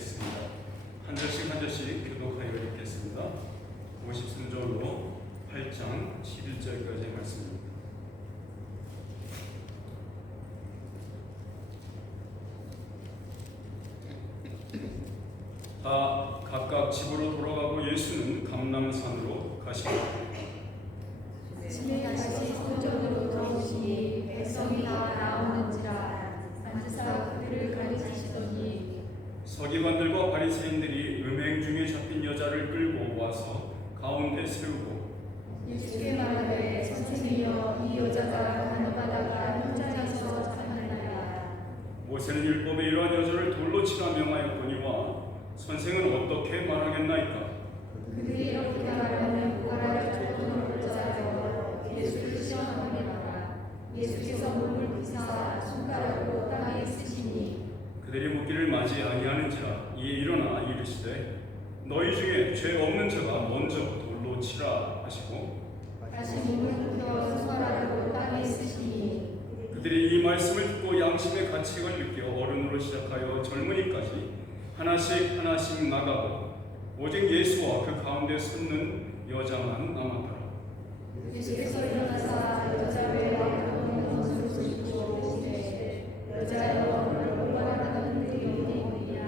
읽겠습니다. 한 절씩 교독하여 읽겠습니다. 53절로 8장 11절까지의 말씀입니다. 다 각각 집으로 돌아가고 예수는 감람산으로 가시고 집에 다시 성전으로 들어오시니 백성이 다 나오는지라 앉으사 그들을 가르치시더니 서기관들과 바리새인들이 음행 중에 잡힌 여자를 끌고 와서 가운데 세우고 예수께 말하되 선생이여 이 여자가 간음하다가 현장에서 잡혔나이다. 모세는 율법에 이러한 여자를 돌로 치라 명하였거니와 선생은 어떻게 말하겠나이까? 그들이 이렇게 말하면 고아를 조금으로 짜여 예수를 시험하니라. 예수께서 몸을 부사 손가락으로 땅에 쓰시니 그들이 묻기를 맞이 아니하는지라. 이에 일어나 이르시되 너희 중에 죄 없는 자가 먼저 돌로 치라 하시고 다시 몸을 굽혀 손가락으로 땅에 쓰시니 그들이 이 말씀을 듣고 양심의 가책을 느껴 어른으로 시작하여 젊은이까지 하나씩 나가고 오직 예수와 그 가운데 섰는 여자만 남았더라. 예수께서 일어나사 여자 외에 아무도 없는 것을 보시고 이르시되 여자여 너를 원하는 그들이 어디 있느냐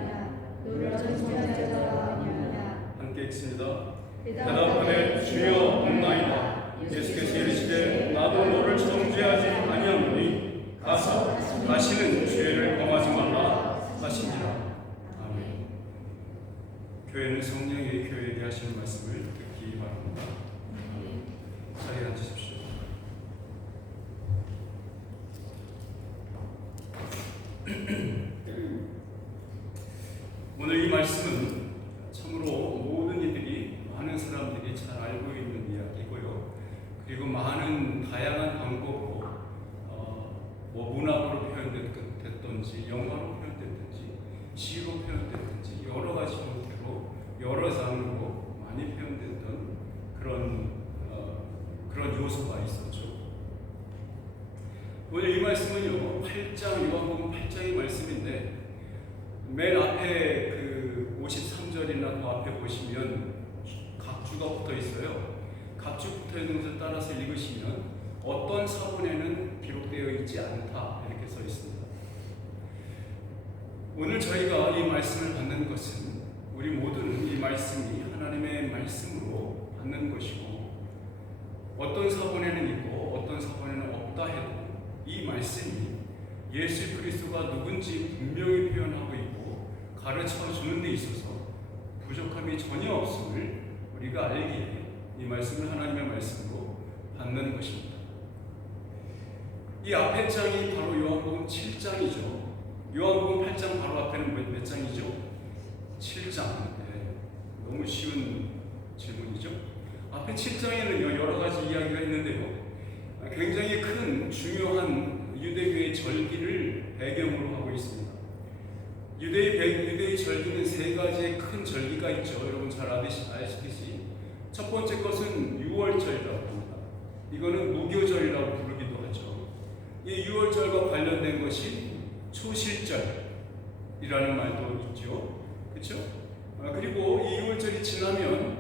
너를 전지한 자가 아니하냐. 함께 읽습니다. 대답하되 주여 없나이다. 예수께서 이르시되 나도 너를 정죄하지 아니하노니 가서 다시는 죄를 범하지 말라 하시니라. 아멘. 교회는 성령의 교회에게 하시는 말씀을 듣기 바랍니다. 자리에 앉으십시오. 오늘 이 말씀은 참으로 모든 이들이 많은 사람들이 잘 알고 있는 이야기고요. 그리고 많은 다양한 방법으로 문학으로 표현됐든지 영화로 표현됐든지 시로 표현됐든지 여러 가지 형태로 여러 장르로 많이 표현됐던 그런 요소가 있었죠. 오늘 이 말씀은요 8장 요한복음 8장의 말씀인데 맨 앞에 그 53절이나 그 앞에 보시면 각주가 붙어 있어요. 각주 붙어 있는 것을 따라서 읽으시면 어떤 사본에는 기록되어 있지 않다 이렇게 써 있습니다. 오늘 저희가 이 말씀을 받는 것은 우리 모두는 이 말씀이 하나님의 말씀으로 받는 것이고 어떤 사본에는 있고 어떤 사본에는 없다 해도 이 말씀이 예수 그리스도가 누군지 분명히 표현하고 있고 가르쳐 주는 데 있어서 부족함이 전혀 없음을 우리가 알기에 이 말씀을 하나님의 말씀으로 받는 것입니다. 이 앞에 장이 바로 요한복음 7장이죠. 요한복음 8장 바로 앞에는 몇 장이죠? 7장. 네, 너무 쉬운 질문이죠. 앞에 7장에는요 여러 가지 이야기가 있는데요. 굉장히 큰 중요한 유대교의 절기를 배경으로 하고 있습니다. 유대의 절기는 세 가지의 큰 절기가 있죠. 여러분 잘 아시듯이 첫 번째 것은 유월절이라고 합니다. 이거는 무교절이라고 부르기도 하죠. 이 유월절과 관련된 것이 초실절이라는 말도 있죠. 그렇죠? 그리고 이 유월절이 지나면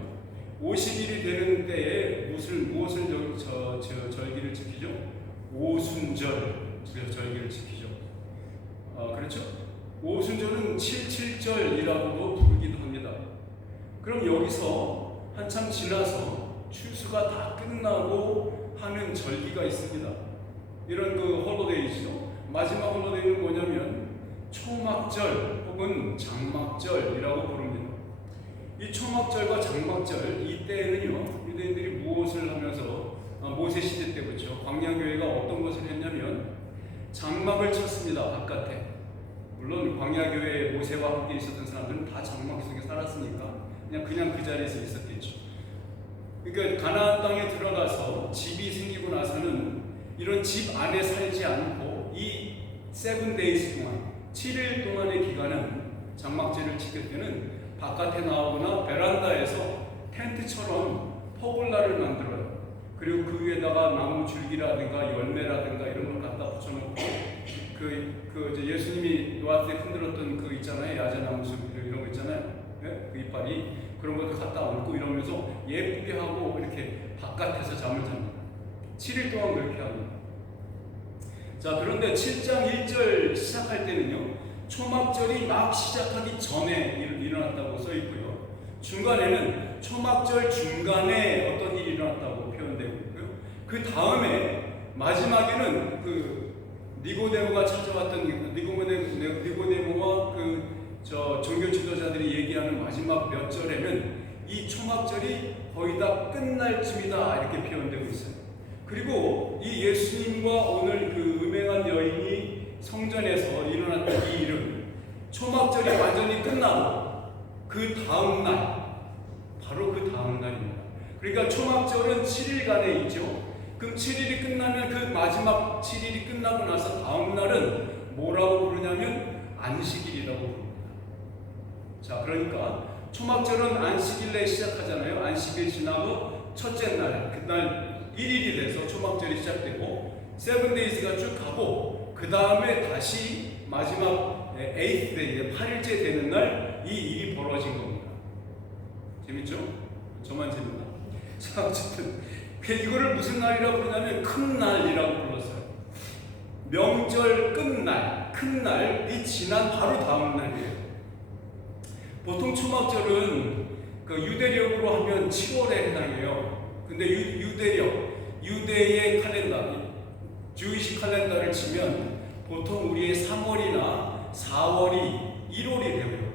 50일이 되는 때에 무엇을 절기를 지키죠? 오순절 절기를 지키죠. 그렇죠? 오순절은 77절이라고도 부르기도 합니다. 그럼 여기서 한참 지나서 추수가 다 끝나고 하는 절기가 있습니다. 이런 그 홀로데이죠. 마지막 홀로데이는 뭐냐면 초막절 혹은 장막절이라고 부릅니다. 이 초막절과 장막절 이때는요 유대인들이 무엇을 하면서 모세 시대 때부터 광야교회가 어떤 것을 했냐면 장막을 쳤습니다. 바깥에. 물론 광야교회에 모세와 함께 있었던 사람들은 다 장막 속에 살았으니까 그냥 그 자리에서 있었겠죠. 그러니까 가나안 땅에 들어가서 집이 생기고 나서는 이런 집 안에 살지 않고 이 7days 동안 7일 동안의 기간은 장막제를 지킬 때는 바깥에 나오거나 베란다에서 텐트처럼 퍼골라를 만들어요. 그리고 그 위에다가 나무 줄기라든가 열매라든가 이런 걸 갖다 붙여놓고 예수님이 노아 때 흔들었던 그 있잖아요. 야자나무 숲 이런 거 그 이빨이. 그런 것도 갖다 얹고 이러면서 예쁘게 하고 이렇게 바깥에서 잠을 잡니다. 7일 동안 그렇게 합니다. 자, 그런데 7장 1절 시작할 때는요, 초막절이 막 시작하기 전에 일어났다고 써 있고요. 중간에는 초막절 중간에 어떤 일이 일어났다고 표현되고 있고요. 그 다음에 마지막에는 그 니고데모가 찾아왔던 니고데모와 종교 지도자들이 얘기하는 마지막 몇 절에는 이 초막절이 거의 다 끝날 쯤이다 이렇게 표현되고 있어요. 그리고 이 예수님과 오늘 그 음행한 여인이 성전에서 일어났던 이 일은 초막절이 완전히 끝나고 그 다음 날, 바로 그 다음 날입니다. 그러니까 초막절은 7일간에 있죠. 그럼 7일이 끝나면 그 마지막 7일이 끝나고 나서 다음 날은 뭐라고 부르냐면 안식일이라고 부릅니다. 자, 그러니까 초막절은 안식일에 시작하잖아요. 안식일 지나고 첫째 날, 그날 1일이 돼서 초막절이 시작되고 세븐데이즈가 쭉 가고 그 다음에 다시 마지막 8th 8일째 되는 날 이 일이 벌어진 겁니다. 재밌죠? 저만 재밌나? 자, 어쨌든 이거를 무슨 날이라고 부르냐면 큰 날이라고 불렀어요. 명절 끝날, 큰 날이 지난 바로 다음 날이에요. 보통 초막절은 그 유대력으로 하면 7월에 해당해요. 근데 유대의 칼렌더, 주이시 칼렌더를 치면 보통 우리의 3월이나 4월이 1월이 되고요.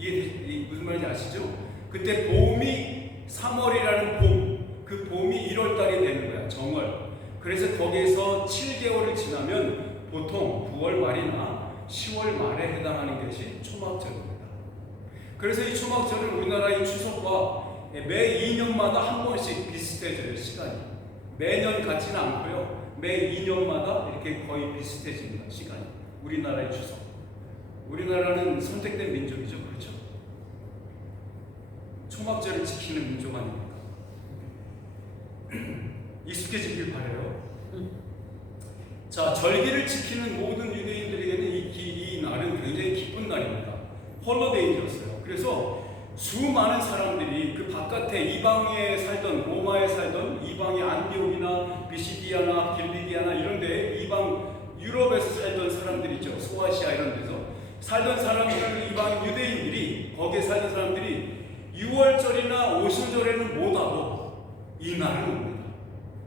이게 무슨 말인지 아시죠? 그때 봄이 3월이라는 봄, 그 봄이 1월달이 되는 거야, 정월. 그래서 거기에서 7개월을 지나면 보통 9월 말이나 10월 말에 해당하는 것이 초막절입니다. 그래서 이 초막절은 우리나라의 추석과 매 2년마다 한 번씩 비슷해져요, 시간이. 매년 같지는 않고요. 매 2년마다 이렇게 거의 비슷해집니다, 시간이. 우리나라의 추석. 우리나라는 선택된 민족이죠, 그렇죠? 초막절을 지키는 민족 아닙니까? 익숙해지길 바라요. 자, 절기를 지키는 모든 유대인들에게는 이 날은 굉장히 기쁜 날입니다. 홀로데이였어요. 그래서 수많은 사람들이 그 바깥에 이방에 살던, 로마에 살던 이방의 안디옥이나 비시디아나 길리기아나 이런 데 이방 유럽에서 살던 사람들 있죠. 소아시아 이런 데서 살던 사람들, 이방 유대인들이, 거기에 살던 사람들이 6월절이나 오순절에는 못 와도 이 날은 옵니다.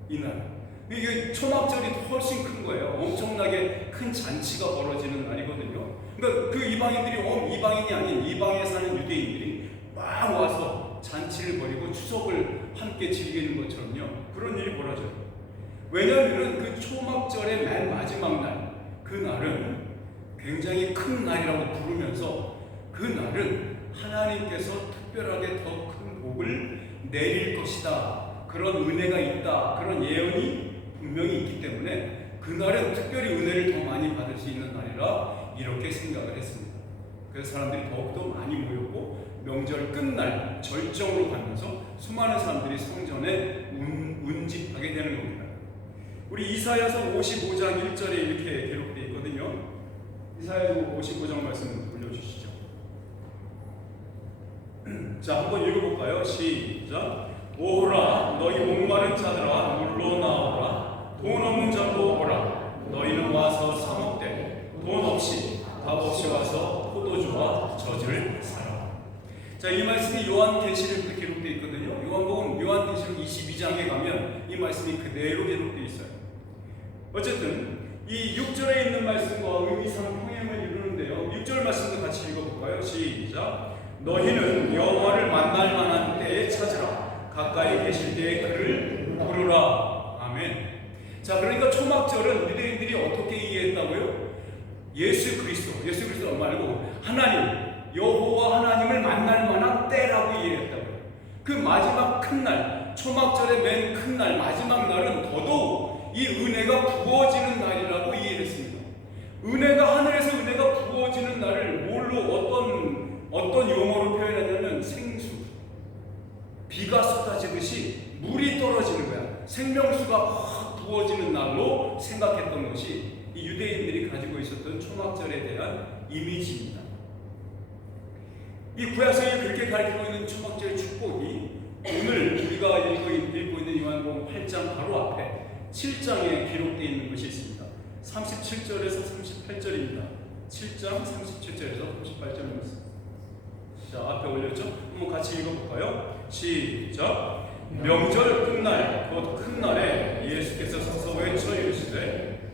이 날. 이게 초막절이 훨씬 큰 거예요. 엄청나게 큰 잔치가 벌어지는 날이거든요. 그러니까 그 이방인들이, 이방인이 아닌 이방에 사는 유대인들이 막 와서 잔치를 벌이고 추석을 함께 즐기는 것처럼요. 그런 일이 벌어져요. 왜냐하면 그 초막절의 맨 마지막 날, 그 날은 굉장히 큰 날이라고 부르면서 그 날은 하나님께서 특별하게 더 큰 복을 내릴 것이다. 그런 은혜가 있다. 그런 예언이 분명히 있기 때문에 그날은 특별히 은혜를 더 많이 받을 수 있는 날이라 이렇게 생각을 했습니다. 그래서 사람들이 더욱더 많이 모였고 명절 끝날 절정으로 가면서 수많은 사람들이 성전에 운집하게 되는 겁니다. 우리 이사야서 55장 1절에 이렇게 기록되어 있거든요. 이사야 55장 말씀 올려주시죠. 자, 한번 읽어볼까요? 시작. 오라, 너희 목마른 자들아 물로 나오라. 돈 없는 자도 오라. 너희는 와서 사 먹되 돈 없이 밥 없이 와서 포도주와 젖을 사라. 자, 이 말씀이 요한계시록에 기록되어 있거든요. 요한계시록 22장에 가면 이 말씀이 그대로 기록되어 있어요. 어쨌든 이 6절에 있는 말씀과 의미상 평행을 이루는데요. 6절 말씀도 같이 읽어볼까요? 시작. 너희는 여호와를 만날 만한 때에 찾으라. 가까이 계실 때에 그를 부르라. 아멘. 자, 그러니까 초막절은 유대인들이 어떻게 이해했다고요? 예수 그리스도 말고 하나님, 여호와 하나님을 만날 만한 때라고 이해했다고요. 그 마지막 큰 날, 초막절의 맨 큰 날, 마지막 날은 더더욱 이 은혜가 부어지는 날이라고 이해했습니다. 은혜가, 하늘에서 은혜가 부어지는 날을 뭘로 어떤 용어로 표현하냐면 생수, 비가 쏟아지듯이 물이 떨어지는 거야. 생명수가 확 부어지는 날로 생각했던 것이 이 유대인들이 가지고 있었던 초막절에 대한 이미지입니다. 이 구약성이 그렇게 가르치고 있는 초막절의 축복이 오늘 우리가 읽고 있는 요한복음 8장 바로 앞에 7장에 기록되어 있는 것이 있습니다. 37절에서 38절입니다. 7장 37절에서 38절입니다. 자, 앞에 올렸죠? 한번 같이 읽어볼까요? 시작! 명절 끝날, 곧 큰 날에 예수께서 서서 외쳐 이르시되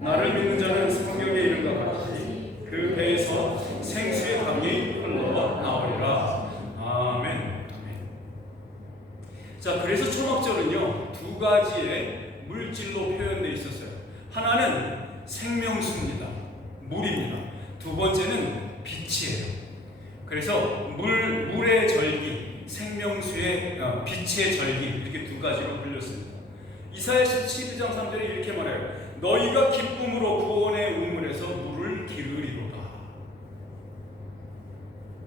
나를 믿는 자는 성경에 이른 것 같이 그 배에서 생수의 강이 흘러 나오리라. 아멘. 자, 그래서 초막절은요, 두 가지의 물질로 표현되어 있었어요. 하나는 생명수입니다. 물입니다. 두 번째는 빛이에요. 그래서 물의 절기, 생명수의 빛의 절기, 이렇게 두 가지로 불렸습니다. 이사야 12장 3절에 이렇게 말해요. 너희가 기쁨으로 구원의 우물에서 물을 기르리로다.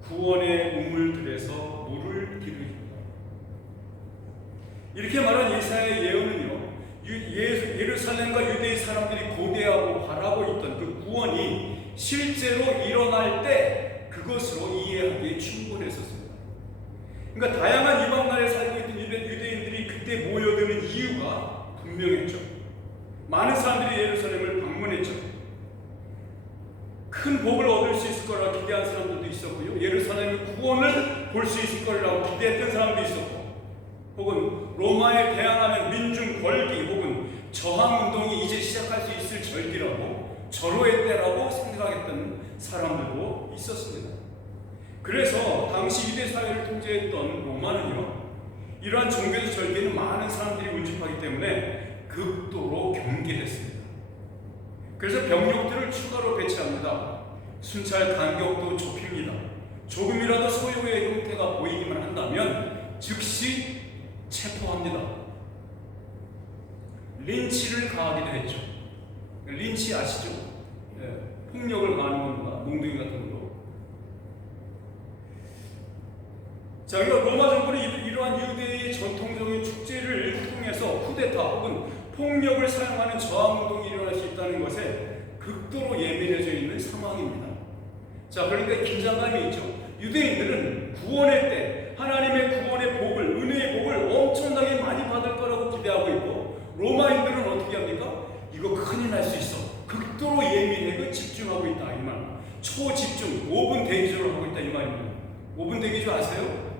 구원의 우물들에서 물을 기르리로다. 이렇게 말한 이사야의 예언은요, 예루살렘과 유대의 사람들이 고대하고 바라고 있던 그 구원이 실제로 일어날 때 그것으로 이해하기에 충분했었습니다. 그러니까 다양한 이방 나라에 살고 있던 유대인들이 그때 모여드는 이유가 분명했죠. 많은 사람들이 예루살렘을 방문했죠. 큰 복을 얻을 수 있을 거라 기대한 사람들도 있었고요. 예루살렘의 구원을 볼 수 있을 거라고 기대했던 사람도 있었고, 혹은 로마에 대항하는 민중 벌기 혹은 저항운동이 이제 시작할 수 있을 절기라고, 절호의 때라고 생각했던 사람들도 있었습니다. 그래서 당시 유대 사회를 통제했던 로마는요, 이러한 종교적 절기는 많은 사람들이 운집하기 때문에 극도로 경계했습니다. 그래서 병력들을 추가로 배치합니다. 순찰 간격도 좁힙니다. 조금이라도 소요의 형태가 보이기만 한다면 즉시 체포합니다. 린치를 가하기도 했죠. 린치 아시죠? 폭력을 가하는 겁니다. 몽둥이 같은 걸로. 자, 그러니까 로마 정부는 이러한 유대의 전통적인 축제를 통해서 쿠데타 혹은 폭력을 사용하는 저항운동이 일어날 수 있다는 것에 극도로 예민해져 있는 상황입니다. 자, 그러니까 긴장감이 있죠. 유대인들은 구원의 때 하나님의 구원의 복을, 은혜의 복을 엄청나게 많이 받을 거라고 기대하고 있고, 로마인들은 어떻게 합니까? 이거 큰일 날 수 있어. 극도로 예민하고 집중하고 있다 이 말. 초집중, 5분 대기조를 하고 있다 이 말입니다. 5분 대기조 아세요?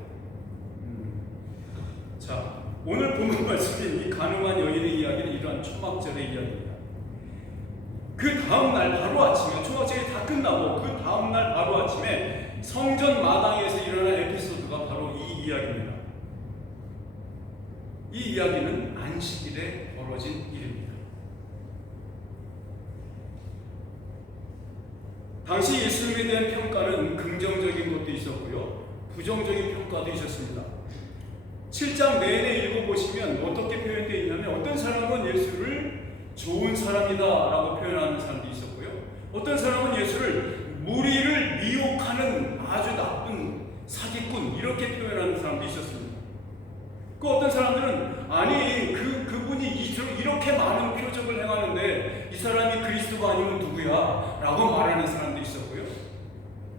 자, 오늘 본문 말씀인 이 가늠한 여인의 이야기는 이러한 초막절의 이야기입니다. 그 다음날 바로 아침에, 초막절이 다 끝나고 그 다음날 바로 아침에 성전 마당에서 일어난 에피소드가 바로 이 이야기입니다. 이 이야기는 안식일에 벌어진 일입니다. 당시 예수님에 대한 평가는 긍정적인 것도 있었고요, 부정적인 평가도 있었습니다. 7장 내내 읽어보시면 어떻게 표현되어 있냐면, 어떤 사람은 예수를 좋은 사람이다 라고 표현하는 사람도 있었고요, 어떤 사람은 예수를 무리를 미혹하는 아주 나쁜 사기꾼 이렇게 표현하는 사람도 있었습니다. 그 어떤 사람들은 아니 그분이 이렇게 많은 표적을 행하는데 이 사람이 그리스도가 아니면 누구야 라고 말하는 사람도 있었고요,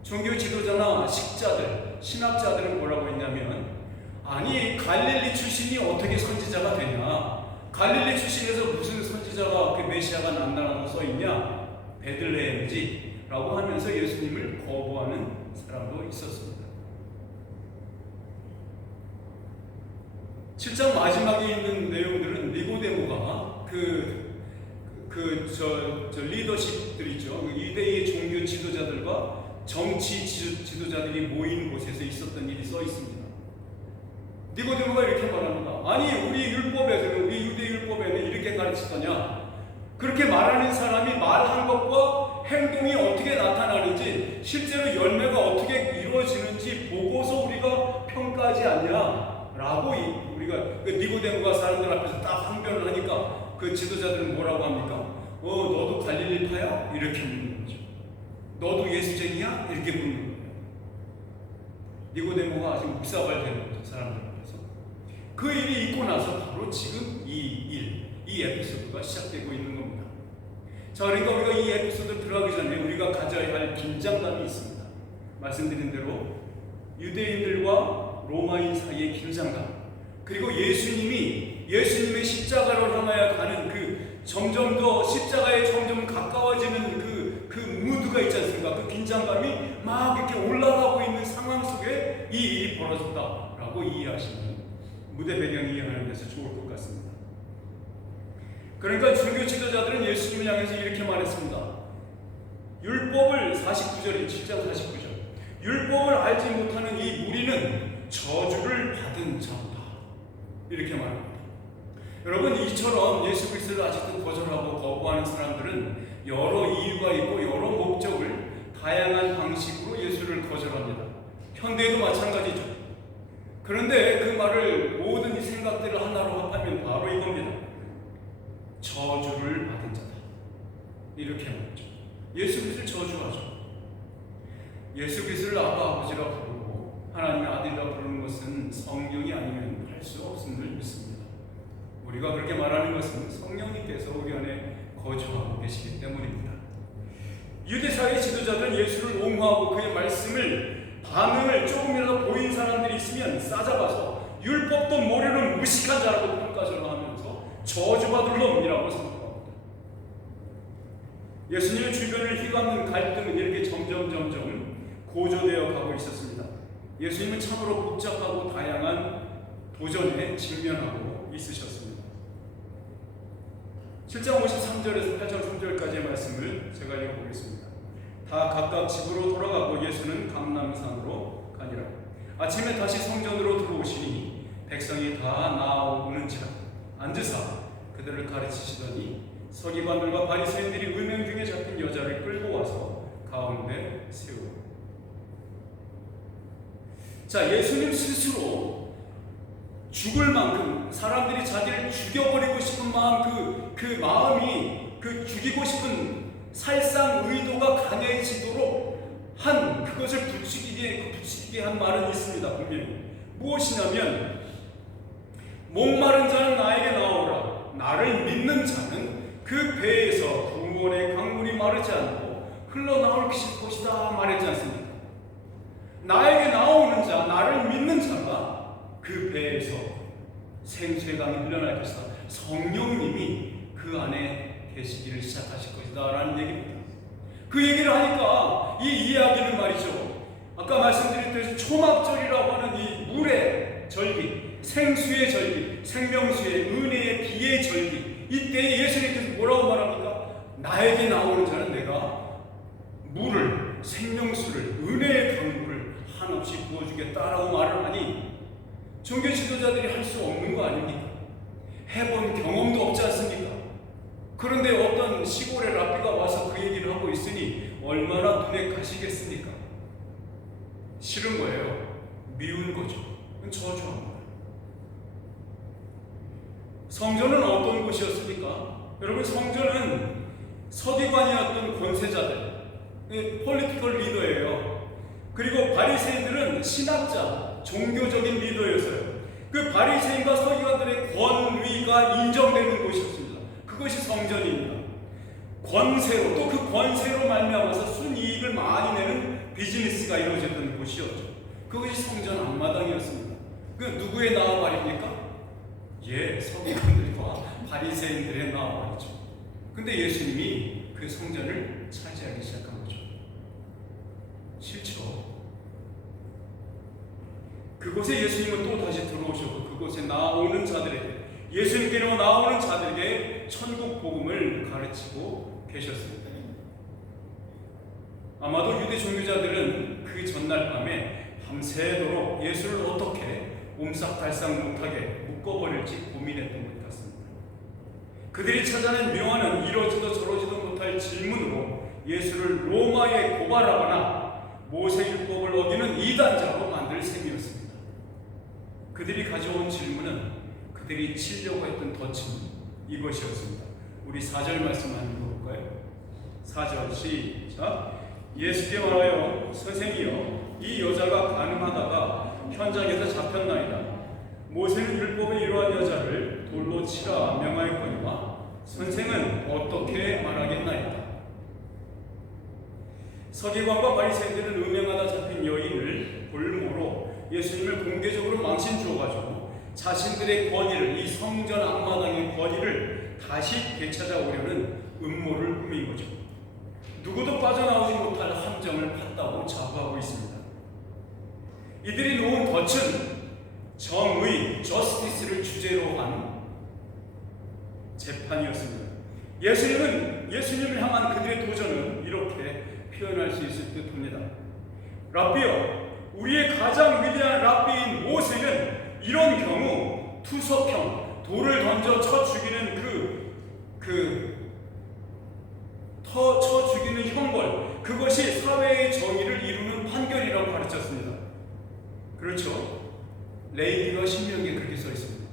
종교 지도자나 식자들, 신학자들은 뭐라고 했냐면, 아니 갈릴리 출신이 어떻게 선지자가 되냐, 갈릴리 출신에서 무슨 선지자가 그 메시아가 난다라고 써있냐, 베들레헴이지 라고 하면서 예수님을 거부하는 사람도 있었습니다. 7장 마지막에 있는 내용들은 니고데모가 리더십들이죠, 유대의 종교 지도자들과 정치 지도자들이 모인 곳에서 있었던 일이 써 있습니다. 니고데모가 이렇게 말합니다. 아니 우리 유대 율법에는 이렇게 가르치더냐. 그렇게 말하는 사람이 말한 것과 행동이 어떻게 나타나는지, 실제로 열매가 어떻게 이루어지는지 보고서 우리가 평가하지 않냐 라고 우리가 니고데모가 사람들 앞에서 딱 항변을 하니까 그 지도자들은 뭐라고 합니까? 너도 갈릴리파야? 이렇게 묻는 거죠. 너도 예수쟁이야? 이렇게 묻는 거예요. 니고데모가 아직 묵사발되는 거죠, 사람들 앞에서. 그 일이 있고 나서 바로 지금 이 에피소드가 시작되고 있는 겁니다. 자, 그러니까 우리가 이 에피소드 들어가기 전에 우리가 가져야 대한 긴장감이 있습니다. 말씀드린 대로 유대인들과 로마인 사이의 긴장감, 그리고 예수님의 십자가로 향하여 가는 그 점점 더 십자가에 점점 가까워지는 그 무드가 있지 않습니까? 그 긴장감이 막 이렇게 올라가고 있는 상황 속에 이 일이 벌어졌다라고 이해하시면 무대 배경 이해하는 데서 좋을 것 같습니다. 그러니까 종교 지도자들은 예수님을 향해서 이렇게 말했습니다. 율법을 49절이 7장 49절, 율법을 알지 못하는 이 무리는 저주를 받은 자다, 이렇게 말합니다. 여러분, 이처럼 예수 그리스도를 아직도 거절하고 거부하는 사람들은 여러 이유가 있고 여러 목적을 다양한 방식으로 예수를 거절합니다. 현대에도 마찬가지죠. 그런데 그 말을 모든 이 생각들을 하나로 합하면 바로 이겁니다. 저주를 받은 자다, 이렇게 말하죠. 예수 그리스도를 저주하죠. 예수 그리스도를 아버지라 부르고 하나님의 아들이라 부르는 것은 성령이 아니면 할 수 없음을 믿습니다. 우리가 그렇게 말하는 것은 성령님께서 우리 안에 거주하고 계시기 때문입니다. 유대사회 지도자들은 예수를 옹호하고 그의 말씀을 반응을 조금이라도 보인 사람들이 있으면 싸잡아서 율법도 모르는 무식한 자라고 평가절하하면서 저주받을 놈이라고 생각합니다. 예수님의 주변을 휘감는 갈등은 이렇게 점점 고조되어 가고 있었습니다. 예수님은 참으로 복잡하고 다양한 도전에 직면하고 있으셨습니다. 7장 53절에서 8장 3절까지의 말씀을 제가 읽어보겠습니다. 다 각각 집으로 돌아가고 예수는 감람산으로 가니라. 아침에 다시 성전으로 들어오시니 백성이 다 나오는지라 앉으사 그들을 가르치시더니 서기관들과 바리새인들이 음행 중에 잡힌 여자를 끌고 와서 가운데 세우고. 자, 예수님 스스로 죽을 만큼 사람들이 자기를 죽여버리고 싶은 마음, 그 마음이 그 죽이고 싶은 살상 의도가 강해지도록 한 그것을 부추기게 한 말은 있습니다. 분명히 무엇이냐면 목마른 자는 나에게 나오라. 나를 믿는 자는 그 배에서 구원의 강물이 마르지 않고 흘러나올 것이다 말했지 않습니까? 나에게 나오는 자, 나를 믿는 자가 그 배에서 생수의 강이 흘러날 것이다. 성령님이 그 안에 계시기를 시작하실 것이다 라는 얘기입니다. 그 얘기를 하니까 이 이야기는 말이죠, 아까 말씀드렸듯이 초막절이라고 하는 이 물의 절기, 생수의 절기, 생명수의 은혜의 비의 절기, 이때 예수님께서 뭐라고 말합니까? 나에게 나오는 자는 내가 물을, 생명수를, 은혜의 강물을 한없이 부어주겠다라고 말을 하니 종교 지도자들이 할 수 없는 거 아닙니까? 해본 경험도 없지 않습니까? 그런데 어떤 시골의 랍비가 와서 그 얘기를 하고 있으니 얼마나 눈에 가시겠습니까? 싫은 거예요. 미운 거죠. 저주합니다. 성전은 어떤 곳이었습니까? 여러분, 성전은 서기관이었던 권세자들, 폴리티컬 리더예요. 그리고 바리새인들은 신학자, 종교적인 리더였어요. 그 바리새인과 서기관들의 권위가 인정되는 곳이었습니다. 그것이 성전입니다. 권세로, 또 그 권세로 말미암아서 순이익을 많이 내는 비즈니스가 이루어졌던 곳이었죠. 그것이 성전 앞마당이었습니다. 그 누구의 나와말입니까? 서기관들과 바리새인들의 나와말이죠. 근데 예수님이 그 성전을 차지하기 시작한 거죠. 싫죠. 그곳에 예수님은 또 다시 들어오셨고 그곳에 나오는 자들에게, 예수님께로 나오는 자들에게 천국 복음을 가르치고 계셨습니다. 아마도 유대 종교자들은 그 전날 밤에 밤새도록 예수를 어떻게 옴싹달싹 못하게 묶어버릴지 고민했던 것 같습니다. 그들이 찾아낸 묘안은 이러지도 저러지도 못할 질문으로 예수를 로마에 고발하거나 모세율법을 어기는 이단자로 만들 셈이었습니다. 그들이 가져온 질문은 그들이 치려고 했던 덫은 이것이었습니다. 우리 4절 말씀 한번 읽어볼까요? 4절 시작. 예수께 말하여 선생이여, 이 여자가 간음하다가 현장에서 잡혔나이다. 모세는 율법에 이러한 여자를 돌로 치라 명하였거니와 선생은 어떻게 말하겠나이다. 서기관과 바리새인들은 음행하다 잡힌 여인을 볼모로 예수님을 공개적으로 망신 주어가지고 자신들의 권위를, 이 성전 앞마당의 권위를 다시 되찾아오려는 음모를 꾸민 거죠. 누구도 빠져나오지 못할 함정을 팠다고 자부하고 있습니다. 이들이 놓은 덫은 정의, 저스티스를 주제로 한 재판이었습니다. 예수님을 향한 그들의 도전은 이렇게 표현할 수 있을 듯합니다. 랍비여, 우리의 가장 위대한 랍비인 모세는 이런 경우 투석형, 돌을 던져 쳐 죽이는 쳐 죽이는 형벌, 그것이 사회의 정의를 이루는 판결이라고 가르쳤습니다. 그렇죠? 레위기와 신명기에 그렇게 써 있습니다.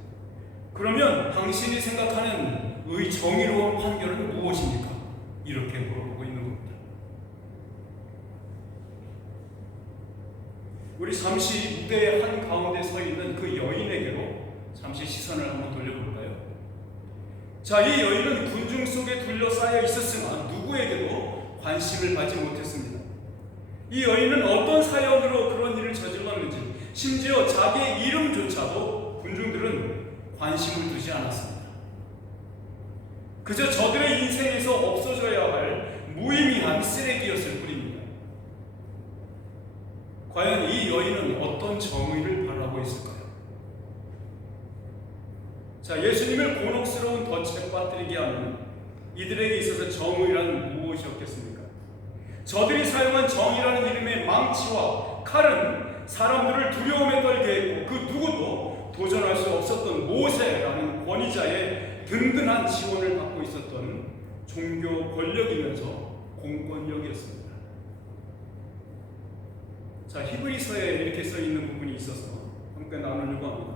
그러면 당신이 생각하는 정의로운 판결은 무엇입니까? 이렇게 물어보고 있는 겁니다. 우리 잠시 무대의 한가운데 서 있는 그 여인에게로 잠시 시선을 한번 돌려볼까요? 자, 이 여인은 군중 속에 둘러싸여 있었으나 누구에게도 관심을 받지 못했습니다. 이 여인은 어떤 사연으로 그런 일을 저질렀는지, 심지어 자기의 이름조차도 군중들은 관심을 두지 않았습니다. 그저 저들의 인생에서 없어져야 할 무의미한 쓰레기였을 뿐입니다. 과연 이 여인은 어떤 정의를 바라고 있을까요? 자, 예수님을 곤혹스러운 덫에 빠뜨리게 하는 이들에게 있어서 정의란 무엇이었겠습니까? 저들이 사용한 정의라는 이름의 망치와 칼은 사람들을 두려움에 떨게 했고, 그 누구도 도전할 수 없었던 모세라는 권위자의 든든한 지원을 받고 있었던 종교 권력이면서 공권력이었습니다. 자, 히브리서에 이렇게 써 있는 부분이 있어서 함께 나누려고 합니다.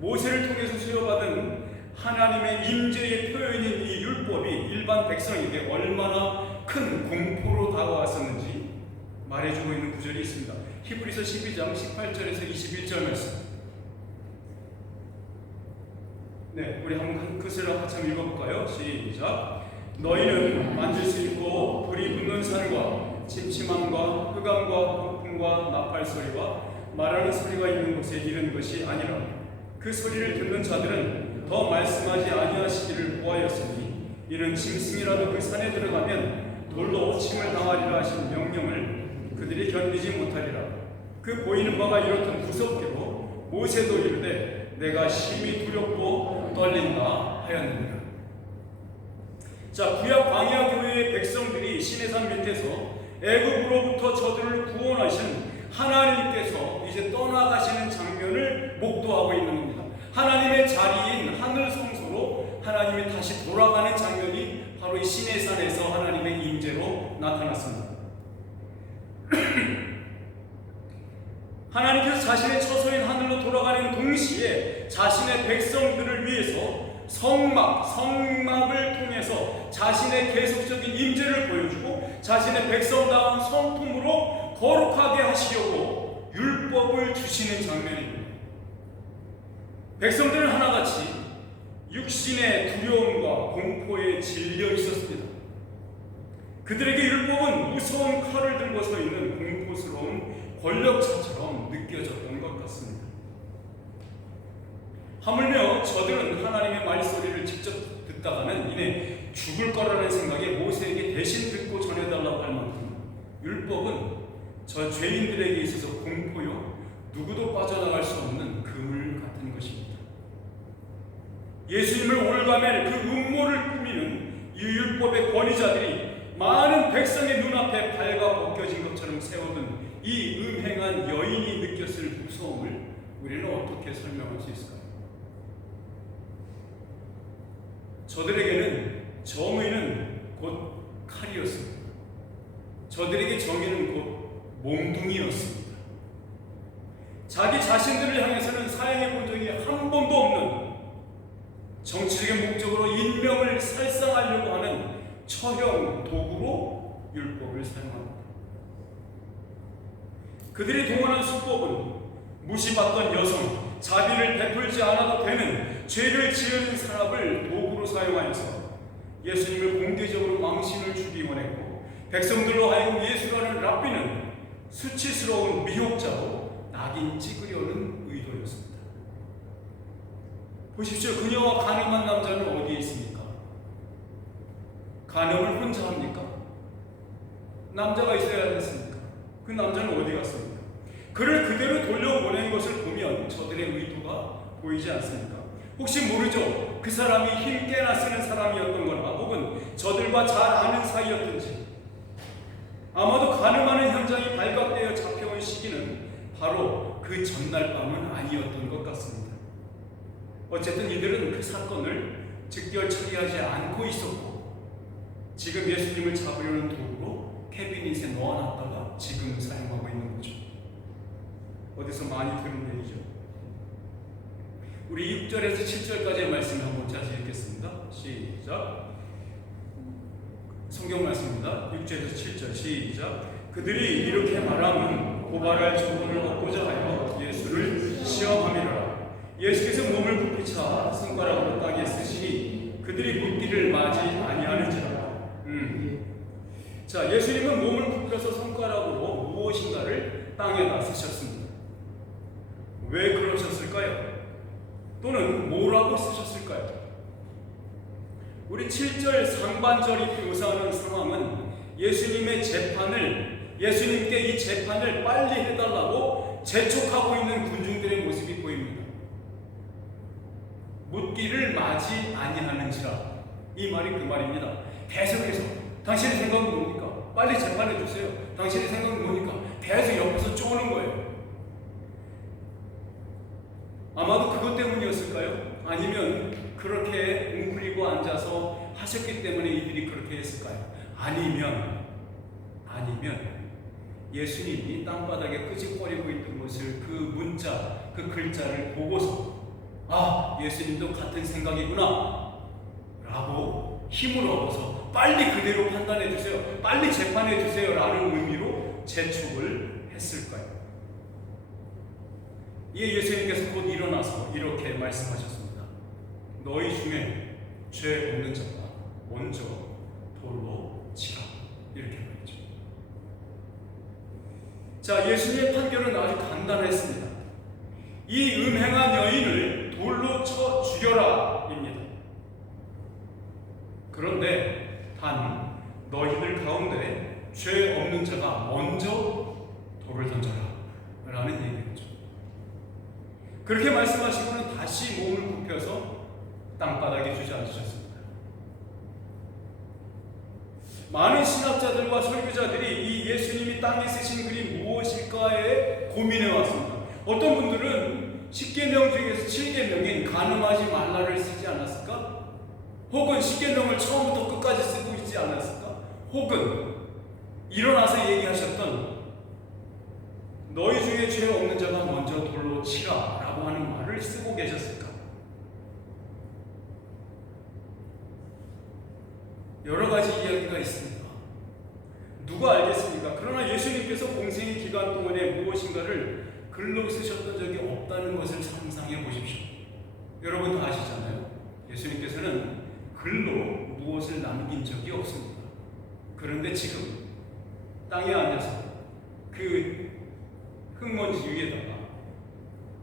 모세를 통해서 수여받은 하나님의 임재의 표현인 이 율법이 일반 백성에게 얼마나 큰 공포로 다가왔었는지 말해주고 있는 구절이 있습니다. 히브리서 12장 18절에서 21절 말씀. 네, 우리 한번 그 글을 한참 읽어볼까요? 시작. 너희는 만질 수 있고 불이 붙는 산과 침침함과 흑암과 폭풍과 나팔 소리와 말하는 소리가 있는 곳에 이른 것이 아니라 그 소리를 듣는 자들은 더 말씀하지 아니하시기를 보하였으니 이는 짐승이라도 그 산에 들어가면 돌로 침을 당하리라 하신 명령을 그들이 견디지 못하리라. 그 보이는 바가 이렇듯 무섭게도 모세도 이르되 내가 심히 두렵고 떨린다 하였느니라. 자, 구약 광야 교회의 백성들이 시내산 밑에서 애굽으로부터 저들을 구원하신 하나님께서 이제 떠나가시는 장면을 목도하고 있는 겁니다. 하나님의 자리인 하늘 성소로 하나님이 다시 돌아가는 장면이 바로 이 시내산에서 하나님의 임재로 나타났습니다. 하나님께서 자신의 처소인 하늘로 돌아가는 동시에 자신의 백성들을 위해서 성막을 통해서 자신의 계속적인 임재를 보여주고 자신의 백성다운 성품으로 거룩하게 하시려고 율법을 주시는 장면입니다. 백성들은 하나같이 육신의 두려움과 공포에 질려 있었습니다. 그들에게 율법은 무서운 칼을 들고 서 있는 공포스러운 권력자처럼 느껴졌던 것 같습니다. 하물며 저들은 하나님의 말소리를 직접 듣다가는 이내 죽을 거라는 생각에 모세에게 대신 듣고 전해달라고 할 만큼 율법은 저 죄인들에게 있어서 공포요, 누구도 빠져나갈 수 없는 그물 같은 것입니다. 예수님을 올가맬 그 음모를 꾸미는 이 율법의 권위자들이 많은 백성의 눈앞에 발가 벗겨진 것처럼 세워둔 이 음행한 여인이 느꼈을 무서움을 우리는 어떻게 설명할 수 있을까요? 저들에게는 정의는 곧 칼이었습니다. 저들에게 정의는 곧 몽둥이였습니다. 자기 자신들을 향해서는 사용해 본 적이 한 번도 없는 정치적인 목적으로 인명을 살상하려고 하는 처형 도구로 율법을 사용합니다. 그들이 동원한 수법은 무시받던 여성, 자비를 베풀지 않아도 되는 죄를 지은 사람을 도구로 사용하여서 예수님을 공개적으로 망신을 주기 원했고 백성들로 하여금 예수라는 랍비는 수치스러운 미혹자로 낙인 찍으려는 의도였습니다. 보십시오. 그녀와 간음한 남자는 어디에 있습니까? 간음을 혼자 합니까? 남자가 있어야 했습니까? 그 남자는 어디 갔습니까? 그를 그대로 돌려보낸 것을 보면 저들의 의도가 보이지 않습니까? 혹시 모르죠? 그 사람이 힘께나 쓰는 사람이었던 거나 혹은 저들과 잘 아는 사이였든지, 아마도 간음하는 현장이 발각되어 잡혀온 시기는 바로 그 전날 밤은 아니었던 것 같습니다. 어쨌든 이들은 그 사건을 즉결 처리하지 않고 있었고, 지금 예수님을 잡으려는 도구로 캐비닛에 넣어놨다가 지금 사용하고 있는 거죠. 어디서 많이 들은 얘기죠. 우리 6절에서 7절까지의 말씀 한번 자세히 읽겠습니다. 시작. 성경 말씀입니다. 6절에서 7절 시작. 그들이 이렇게 말하면 고발할 조건을 얻고자 하여 예수를 시험함이라. 예수께서 몸을 굽히사 손가락으로 땅에 쓰시니 그들이 묻기를 맞이 아니하는지라. 자, 예수님은 몸을 굽혀서 손가락으로 무엇인가를 땅에다 쓰셨습니다. 왜 그러셨을까요? 또는 뭐라고 쓰셨을까요? 우리 7절 상반절이 묘사하는 상황은 예수님께 이 재판을 빨리 해달라고 재촉하고 있는 군중들의 모습이 보입니다. 묻기를 맞이 아니하는지라. 이 말이 그 말입니다. 계속해서 당신의 생각은 뭡니까? 빨리 재판해 주세요. 당신의 생각은 뭡니까? 계속 옆에서 쪼는 거예요. 아마도 그것 때문이었을까요? 아니면 그렇게 웅크리고 앉아서 하셨기 때문에 이들이 그렇게 했을까요? 아니면 예수님이 땅바닥에 끄집거리고 있던 것을 그 문자, 그 글자를 보고서 예수님도 같은 생각이구나 라고 힘을 얻어서 빨리 그대로 판단해 주세요, 빨리 재판해 주세요 라는 의미로 재촉을 했을까요? 예수님께서 곧 일어나서 이렇게 말씀하셨습니다. 너희 중에 죄 없는 자가 먼저 돌로 치라. 이렇게 말했죠. 자, 예수님의 판결은 아주 간단했습니다. 이 음행한 여인을 돌로 쳐 죽여라 입니다. 그런데 단 너희들 가운데 죄 없는 자가 먼저 돌을 던져라 라는 얘기였죠. 그렇게 말씀하시고는 다시 몸을 굽혀서 땅바닥에 주저앉으셨습니다. 많은 신학자들과 설교자들이 이 예수님이 땅에 쓰신 글이 무엇일까에 고민해 왔습니다. 어떤 분들은 10계명 중에서 7계명인 간음하지 말라를 쓰지 않았을까? 혹은 10계명을 처음부터 끝까지 쓰고 있지 않았을까? 혹은 일어나서 얘기하셨던 너희 중에 죄 없는 자가 먼저 돌로 치라 라고 하는 말을 쓰고 계셨을까? 여러 가지 이야기가 있습니다. 누가 알겠습니까? 그러나 예수님께서 공생의 기간 동안에 무엇인가를 글로 쓰셨던 적이 없다는 것을 상상해 보십시오. 여러분 다 아시잖아요. 예수님께서는 글로 무엇을 남긴 적이 없습니다. 그런데 지금 땅에 앉아서 그 흙먼지 위에다가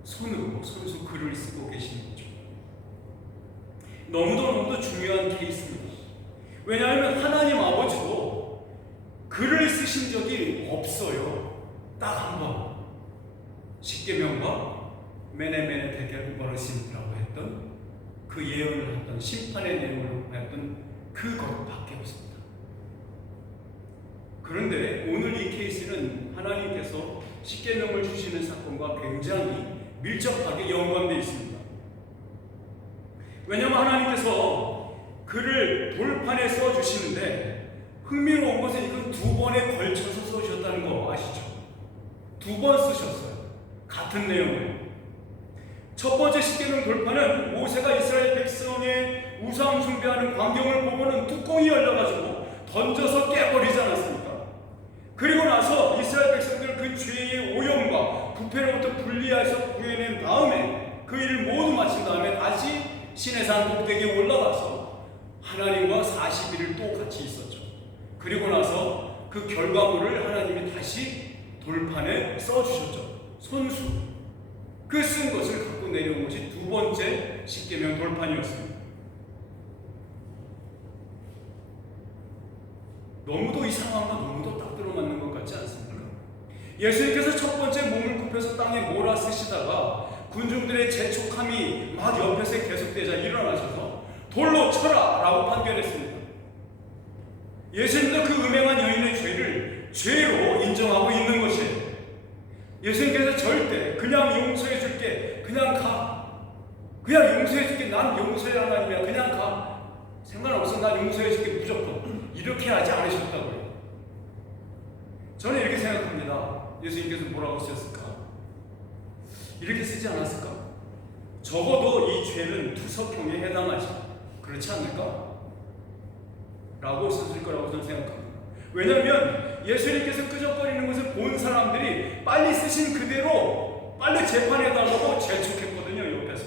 손으로 손수 글을 쓰고 계시는 거죠. 너무도 중요한 케이스입니다. 왜냐하면 하나님 아버지도 글을 쓰신 적이 없어요. 딱 한 번. 십계명과 메네메네 대결 버릇이라고 했던 그 예언을 했던 심판의 내용을 했던 그것밖에 없습니다. 그런데 오늘 이 케이스는 하나님께서 십계명을 주시는 사건과 굉장히 밀접하게 연관되어 있습니다. 왜냐하면 하나님께서 글을 돌판에 써주시는데 흥미로운 것은 이건 2번에 걸쳐서 써주셨다는 거 아시죠? 2번 쓰셨어요. 같은 내용을. 첫 번째 십계명 돌판은 모세가 이스라엘 백성의 우상 숭배하는 광경을 보고는 뚜껑이 열려가지고 던져서 깨버리지 않았습니까? 그리고 나서 이스라엘 백성들 그 죄의 오염과 부패로부터 분리해서 구해낸 다음에 그 일을 모두 마친 다음에 다시 시내산 꼭대기에 올라가서 하나님과 40일을 또 같이 있었죠. 그리고 나서 그 결과물을 하나님이 다시 돌판에 써주셨죠. 손수. 그 쓴 것을 갖고 내려온 것이 두 번째 십계명 돌판이었습니다. 너무도 이상한가 너무도 딱 들어맞는 것 같지 않습니까? 예수님께서 첫 번째 몸을 굽혀서 땅에 몰아 쓰시다가 군중들의 재촉함이 막 옆에서 계속되자 일어나셔서 돌로 쳐라 라고 판결했습니다. 예수님도 그 음행한 여인의 죄를 죄로 인정하고 있는 것이에요. 예수님께서 절대 그냥 용서해 줄게, 그냥 가, 그냥 용서해 줄게, 난 용서의 하나님이야, 그냥 가, 상관없어, 난 용서해 줄게 무조건, 이렇게 하지 않으셨다고요. 저는 이렇게 생각합니다. 예수님께서 뭐라고 쓰셨을까? 이렇게 쓰지 않았을까? 적어도 이 죄는 투석형에 해당하지, 그렇지 않을까? 라고 썼을 거라고 저는 생각합니다. 왜냐하면 예수님께서 끄적거리는 것을 본 사람들이 빨리 쓰신 그대로 빨리 재판해달라고 재촉했거든요. 옆에서.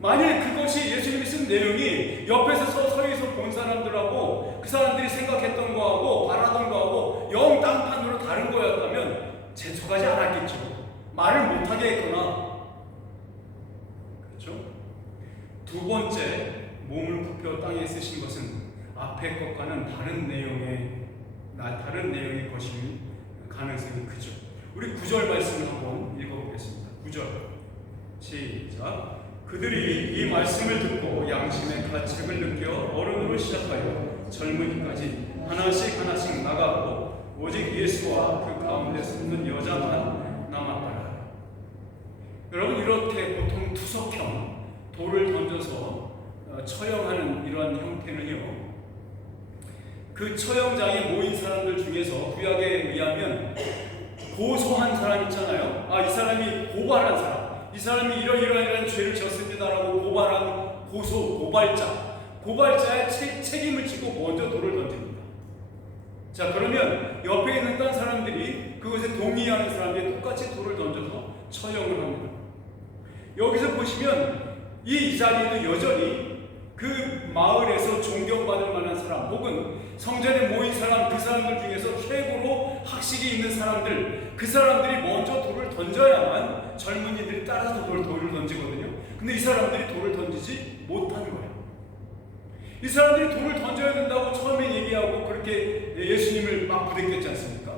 만일 그것이 예수님이 쓴 내용이 옆에서 서서히서 본 사람들하고 그 사람들이 생각했던 거하고 바라던 거하고 영 땅판으로 다른 거였다면 재촉하지 않았겠죠. 말을 못하게 했거나. 그렇죠? 두 번째, 몸을 굽혀 땅에 쓰신 것은 앞의 것과는 다른 내용의 것일 가능성이 크죠. 우리 9절 말씀을 한번 읽어보겠습니다. 9절 시작. 그들이 이 말씀을 듣고 양심의 가책을 느껴 어른으로 시작하여 젊은이까지 하나씩 나가고 오직 예수와 그 가운데 숨는 여자만 남았더라. 여러분, 이렇게 보통 투석형 돌을 던져서 처형하는 이러한 형태는요, 그 처형장에 모인 사람들 중에서 구약에 의하면 고소한 사람 있잖아요. 이 사람이 고발한 사람, 이 사람이 이러이러한 죄를 졌습니다라고 고발한 고발자의 책임을 지고 먼저 돌을 던집니다. 자, 그러면 옆에 있는 딴 사람들이 그것에 동의하는 사람들이 똑같이 돌을 던져서 처형을 합니다. 여기서 보시면 이 자리에도 여전히 그 마을에서 존경받을 만한 사람 혹은 성전에 모인 사람, 그 사람들 중에서 최고로 학식이 있는 사람들, 그 사람들이 먼저 돌을 던져야만 젊은이들이 따라서 돌을 던지거든요. 근데 이 사람들이 돌을 던지지 못한 거예요. 이 사람들이 돌을 던져야 된다고 처음에 얘기하고 그렇게 예수님을 막 부대꼈지 않습니까?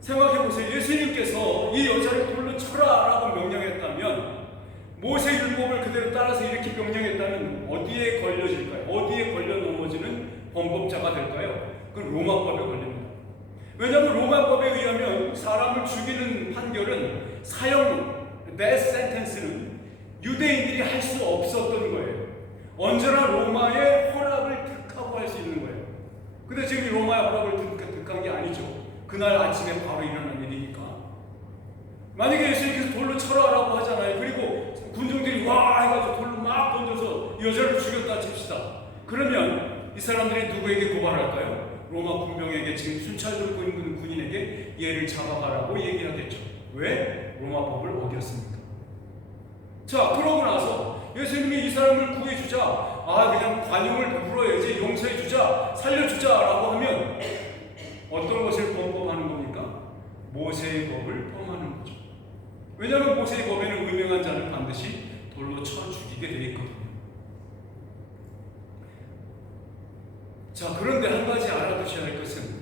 생각해보세요. 예수님께서 이 여자를 돌로 쳐라 라고 명령했다면, 모세 율법을 그대로 따라서 이렇게 명령했다면 어디에 걸려질까요? 어디에 걸려 넘어지는 범법자가 될까요? 그건 로마법에 걸립니다. 왜냐하면 로마법에 의하면 사람을 죽이는 판결은 사형, death sentence는 유대인들이 할 수 없었던 거예요. 언제나 로마의 허락을 득하고 할 수 있는 거예요. 근데 지금 이 로마의 허락을 득한 게 아니죠. 그날 아침에 바로 일어난 일이니까. 만약에 예수님께서 돌로 쳐라라고 하잖아요. 그리고 군중들이 와 해가지고 돌로 막 던져서 여자를 죽였다 칩시다. 그러면 이 사람들이 누구에게 고발할까요? 로마 군병에게, 지금 순찰 들고 있는 군인에게 얘를 잡아가라고 얘기하겠죠. 왜? 로마법을 어겼습니까? 자, 그러고 나서 예수님이 이 사람을 구해주자, 그냥 관용을 베풀어야지, 용서해주자, 살려주자라고 하면 어떤 것을 범법하는 겁니까? 모세의 법을 범하는 거죠. 왜냐하면 모세의 법에는 음행한 자를 반드시 돌로 쳐 죽이게 되어 있거든요. 자, 그런데 한 가지 알아두셔야 할 것은,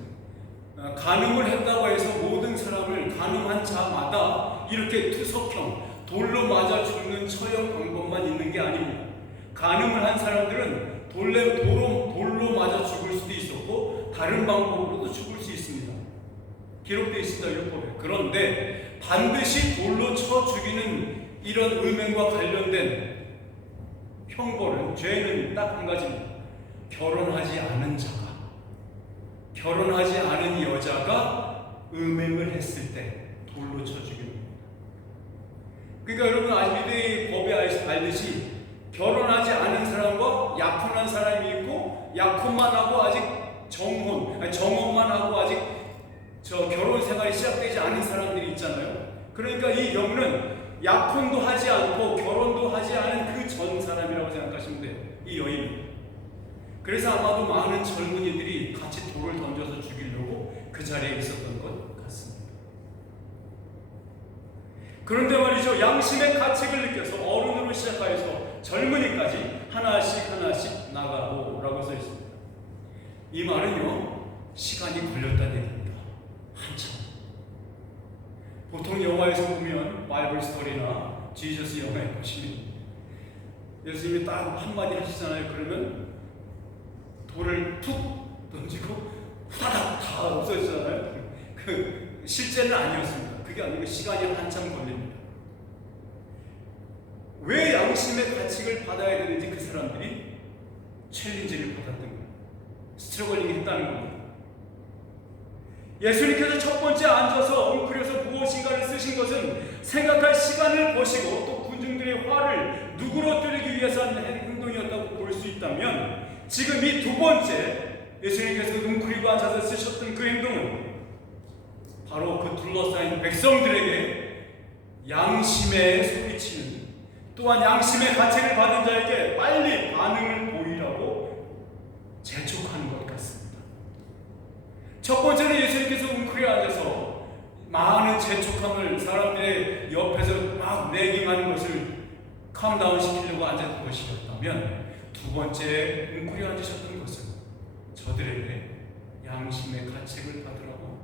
간음을 했다고 해서 모든 사람을 간음한 자마다 이렇게 투석형 돌로 맞아 죽는 처형 방법만 있는 게 아닙니다. 간음을 한 사람들은 돌로 맞아 죽을 수도 있었고 다른 방법으로도 죽을 수 있습니다. 기록되어 있습니다, 율법에. 그런데 반드시 돌로 쳐 죽이는 이런 음행과 관련된 형벌은, 죄는 딱 한 가지입니다. 결혼하지 않은 자가, 결혼하지 않은 여자가 음행을 했을 때 돌로 쳐 죽이는 겁니다. 그러니까 여러분, 유대의 법에 알듯이 결혼하지 않은 사람과 약혼한 사람이 있고, 약혼만 하고 아직 정혼만 하고 아직 결혼 생활이 시작되지 않은 사람들이 있잖아요. 그러니까 이 여인은 약혼도 하지 않고 결혼도 하지 않은 그 전 사람이라고 생각하시면 돼요. 이 여인은. 그래서 아마도 많은 젊은이들이 같이 돌을 던져서 죽이려고 그 자리에 있었던 것 같습니다. 그런데 말이죠, 양심의 가책을 느껴서 어른으로 시작하여서 젊은이까지 하나씩 하나씩 나가고라고 써 있습니다. 이 말은요, 시간이 걸렸다는 얘기입니다. 한참. 보통 영화에서 보면 바이블 스토리나 지저스 영화에 보시면 예수님이 딱 한마디 하시잖아요. 그러면 돌을 툭 던지고 후다닥 다 없어지잖아요. 그 실제는 아니었습니다. 그게 아니고 시간이 한참 걸립니다. 왜 양심의 가책을 받아야 되는지 그 사람들이 챌린지를 받았던 거예요. 스트러글링 했다는 겁니다. 예수님께서 첫 번째 앉아서 웅크려서 무엇인가를 쓰신 것은 생각할 시간을 보시고 또 군중들의 화를 누그러뜨리기 위해서 한 행동이었다고 볼 수 있다면, 지금 이 두 번째 예수님께서 웅크리고 앉아서 쓰셨던 그 행동은 바로 그 둘러싸인 백성들에게 양심에 소리치는, 또한 양심의 가책을 받은 자에게 빨리 반응을 보이라고 재촉하는 것 같습니다. 첫 번째는 예수님께서 웅크려 앉아서 많은 재촉함을 사람들의 옆에서 막 내깅하는 것을 캄다운 시키려고 앉았던 것이었다면, 두 번째 웅크려 앉으셨던 것은 저들에게 양심의 가책을 받으라고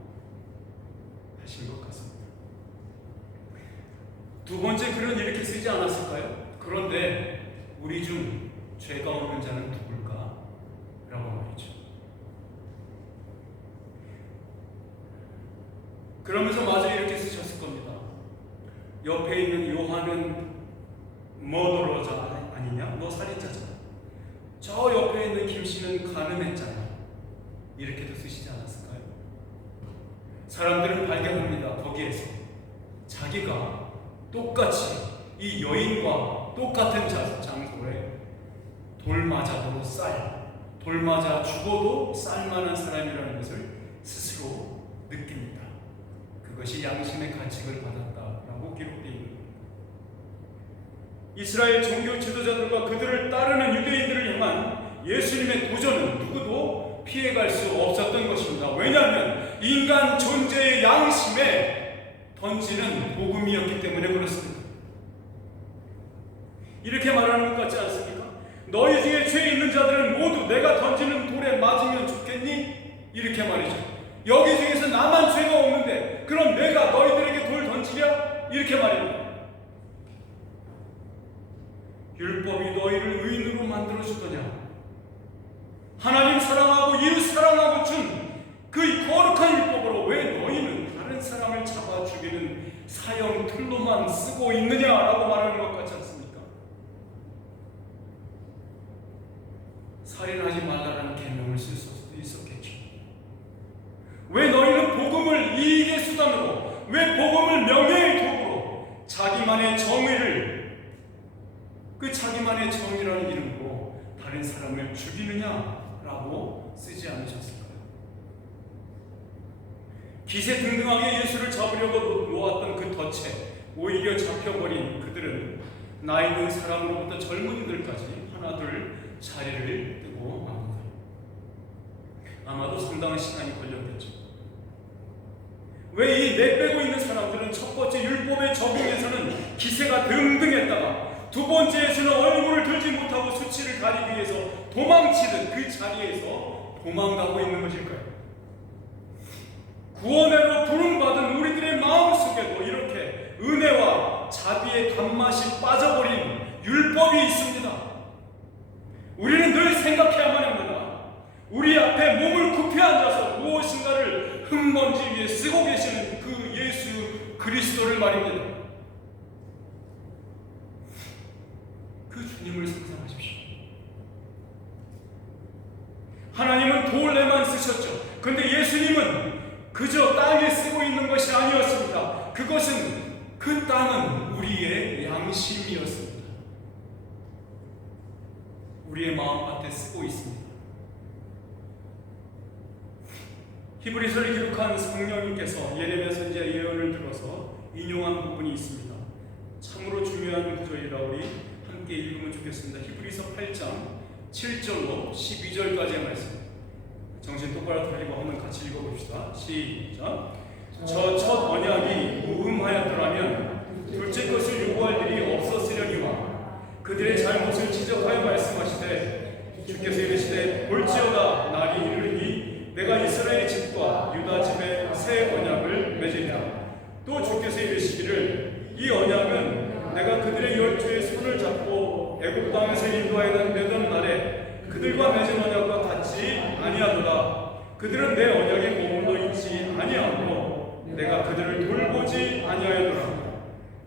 하신 것 같습니다. 두 번째 글은 이렇게 쓰지 않았을까요? 그런데 우리 중 죄가 없는 자는 누굴까? 라고 말이죠. 그러면서 마저 이렇게 쓰셨을 겁니다. 옆에 있는 요한은 머더러자 아니냐? 너 살인자잖아. 저 옆에 있는 김씨는 가늠했잖아. 이렇게도 쓰시지 않았을까요? 사람들은 발견합니다. 거기에서 자기가 똑같이 이 여인과 똑같은 장소에 돌 맞아도 돌 맞아 죽어도 쌀만한 사람이라는 것을 스스로 느낍니다. 그것이 양심의 가책을 받았다라고 기록되어 있습니다. 이스라엘 종교 지도자들과 그들을 따르는 유대인들을 향한 예수님의 도전은 누구도 피해갈 수 없었던 것입니다. 왜냐하면 인간 존재의 양심에 던지는 복음이었기 때문에 그렇습니다. 이렇게 말하는 것 같지 않습니까? 너희 중에 죄 있는 자들은 모두 내가 던지는 돌에 맞으면 좋겠니? 이렇게 말이죠. 여기 중에서 나만 죄가 없는데 그럼 내가 너희들에게 돌 던지랴? 이렇게 말입니다. 율법이 너희를 의인으로 만들어주더냐? 하나님 사랑하고 이웃 사랑하고 준 그 거룩한 율법으로 왜 너희는 다른 사람을 잡아 죽이는 사형 틀로만 쓰고 있느냐라고 말하는 것 같지 않습니까? 살인하지 말라는 계명을 쓸 수도 있었겠죠. 왜 너희는 복음을 이익의 수단으로, 왜 복음을 명예의 도구로 자기만의 정의를, 그 자기만의 정의라는 이름으로 다른 사람을 죽이느냐라고 쓰지 않으셨을까요? 기세등등하게 예수를 잡으려고 놓았던 그 덫에 오히려 잡혀버린 그들은 나이 든 사람으로부터 젊은이들까지 하나둘 자리를 뜨고 맙니다. 아마도 상당한 시간이 걸렸겠죠. 왜 이 내빼고 있는 사람들은 첫 번째 율법의 적용에서는 기세가 등등했다가 두 번째에서는 얼굴을 들지 못하고 수치를 가리기 위해서 도망치듯 그 자리에서 도망가고 있는 것일까요? 구원으로 부름받은 우리들의 마음속에도 이렇게 은혜와 자비의 단맛이 빠져버린 율법이 있습니다. 우리는 늘 생각해야만 합니다. 우리 앞에 몸을 굽혀 앉아서 무엇인가를 흙먼지 위에 쓰고 계시는 그 예수 그리스도를 말입니다. 그 주님을 상상하십시오. 하나님은 돌에만 쓰셨죠. 그런데 예수님은 그저 땅에 쓰고 있는 것이 아니었습니다. 그 땅은 우리의 양심이었습니다. 우리의 마음밭에 쓰고 있습니다. 히브리서를 기록한 성령님께서 예레미야 선지자의 예언을 들어서 인용한 부분이 있습니다. 참으로 중요한 구절이라 우리 함께 읽으면 좋겠습니다. 히브리서 8장 7절로 12절까지의 말씀. 정신 똑바로 돌리고 한번 같이 읽어봅시다. 시작. 저 첫 언약이 무흠하였더라면 둘째 것을 요구할 일이 없었으려니와 그들의 잘못을 지적하여 말씀하시되 주께서 이르시되 볼지어다 날이 이르리니 내가 이스라엘 집과 유다 집에 새 언약을 맺으리라. 또 주께서 이르시기를 이 언약은 내가 그들의 열조의 손을 잡고 애굽 땅에서 인도하여 내던 날에 그들과 맺은 언약과 같지 아니하도다. 그들은 내 언약에 머물러 있지 아니하고 내가 그들을 돌보지 아니하였노라.